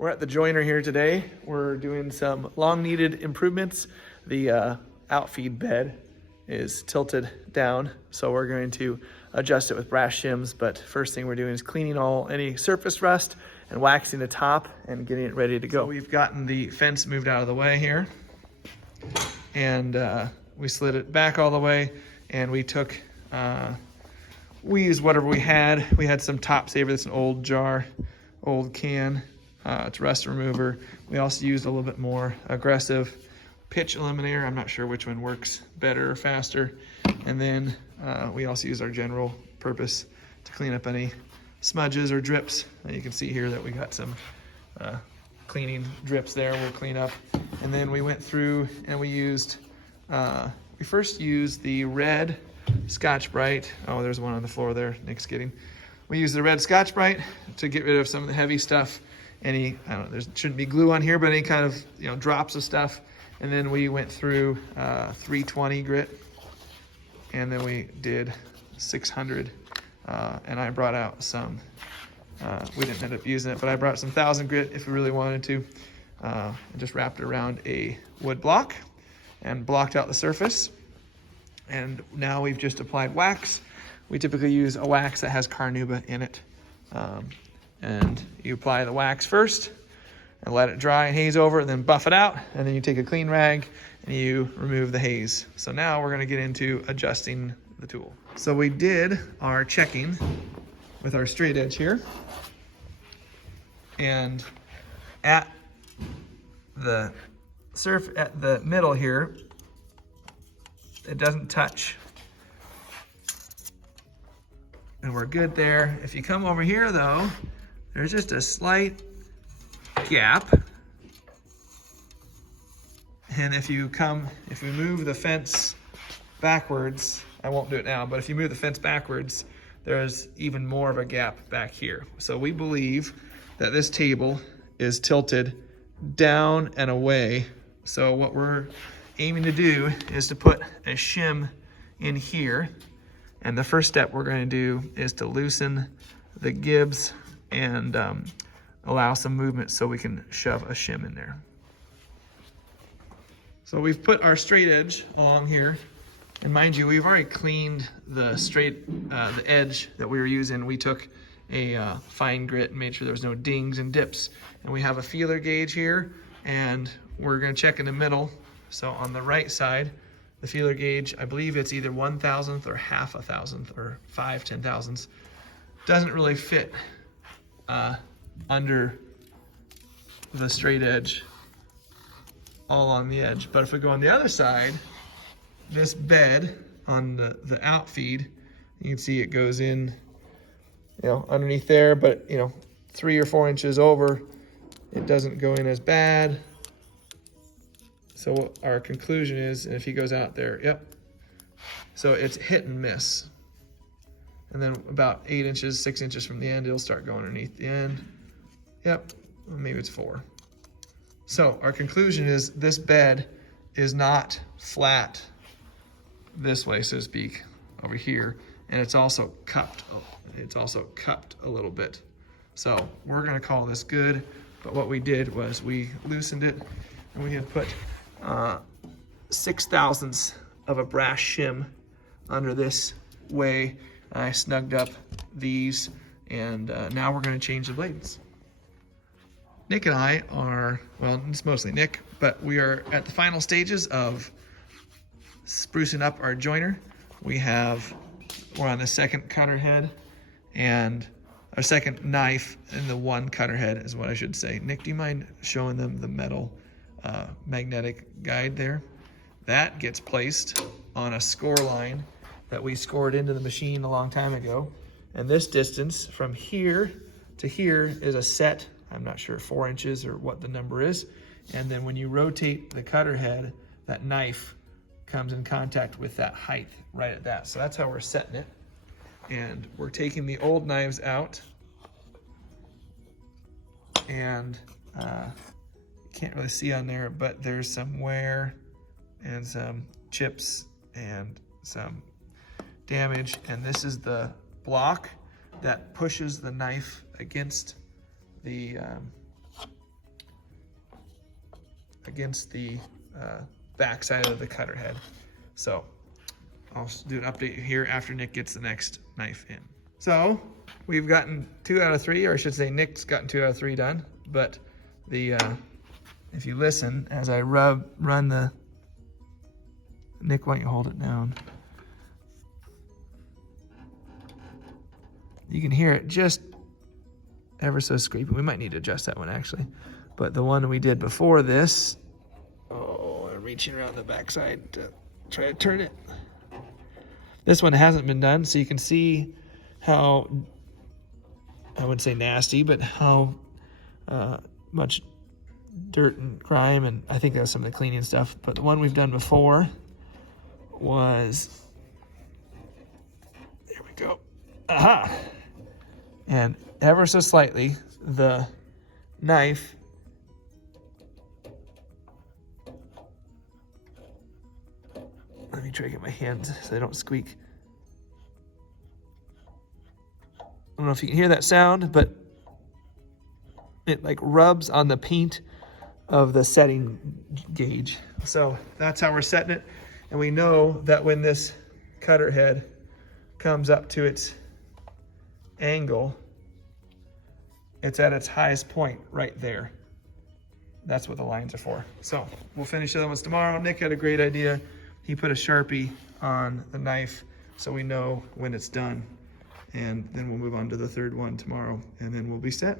We're at the joiner here today. We're doing some long needed improvements. The outfeed bed is tilted down, so we're going to adjust it with brass shims. But first thing we're doing is cleaning any surface rust and waxing the top and getting it ready to go. So we've gotten the fence moved out of the way here, and we slid it back all the way, and we took, we used whatever we had. We had some top saver, that's an old jar, old can. It's rust remover. We also used a little bit more aggressive pitch eliminator. I'm not sure which one works better or faster. And then we also use our general purpose to clean up any smudges or drips. And you can see here that we got some cleaning drips there. We'll clean up. And then we went through and we used, we first used the red Scotch-Brite. Oh, there's one on the floor there, Nick's getting. We used the red Scotch-Brite to get rid of some of the heavy stuff. Any, I don't know, there shouldn't be glue on here, but any kind of, drops of stuff. And then we went through 320 grit, and then we did 600. And I brought out some, we didn't end up using it, but I brought some 1000 grit if we really wanted to. And just wrapped it around a wood block and blocked out the surface. And now we've just applied wax. We typically use a wax that has carnauba in it. And you apply the wax first and let it dry and haze over, and then buff it out, and then you take a clean rag and you remove the haze. So now we're gonna get into adjusting the tool. So we did our checking with our straight edge here, and at the middle here, it doesn't touch. And we're good there. If you come over here though, there's just a slight gap. And if we move the fence backwards, I won't do it now, but if you move the fence backwards, there's even more of a gap back here. So we believe that this table is tilted down and away. So what we're aiming to do is to put a shim in here. And the first step we're going to do is to loosen the gibs and allow some movement so we can shove a shim in there. So we've put our straight edge along here, and mind you, we've already cleaned the the edge that we were using. We took a fine grit and made sure there was no dings and dips. And we have a feeler gauge here, and we're going to check in the middle. So on the right side, the feeler gauge, I believe it's either 1/1000th or 1/1000th or 5 10,000ths. Doesn't really fit under the straight edge, all on the edge. But if we go on the other side, this bed on the outfeed, you can see it goes in, underneath there, but 3 or 4 inches over, it doesn't go in as bad. So our conclusion is, and if he goes out there, yep. So it's hit and miss. And then about 8 inches, 6 inches from the end, it'll start going underneath the end. Yep, well, maybe it's 4. So our conclusion is this bed is not flat this way, so to speak, over here. And it's also cupped. It's also cupped a little bit. So we're gonna call this good. But what we did was we loosened it, and we had put 6/1000ths of a brass shim under this way. I snugged up these, and now we're going to change the blades. Nick and I are, well, it's mostly Nick, but we are at the final stages of sprucing up our joiner. We're on the second cutter head, and our second knife in the one cutter head is what I should say. Nick, do you mind showing them the metal magnetic guide there? That gets placed on a score line that we scored into the machine a long time ago. And this distance from here to here is a set, I'm not sure, 4 inches or what the number is. And then when you rotate the cutter head, that knife comes in contact with that height right at that. So that's how we're setting it. And we're taking the old knives out, and can't really see on there, but there's some wear and some chips and some damage. And this is the block that pushes the knife against the against the back side of the cutter head. So I'll do an update here after Nick gets the next knife in. So we've gotten 2 out of 3, or I should say Nick's gotten 2 out of 3 done, but the if you listen as I run the, Nick, why don't you hold it down? You can hear it just ever so scraping. We might need to adjust that one actually. But the one we did before this, oh, I'm reaching around the backside to try to turn it. This one hasn't been done, so you can see how, I wouldn't say nasty, but how much dirt and grime, and I think that's some of the cleaning stuff. But the one we've done before was, there we go, aha! And ever so slightly, the knife let me try to get my hands so they don't squeak. I don't know if you can hear that sound, but it like rubs on the paint of the setting gauge. So that's how we're setting it. And we know that when this cutter head comes up to its angle, it's at its highest point right there. That's what the lines are for. So we'll finish the other ones tomorrow. Nick had a great idea. He put a Sharpie on the knife so we know when it's done. And then we'll move on to the third one tomorrow, and then we'll be set.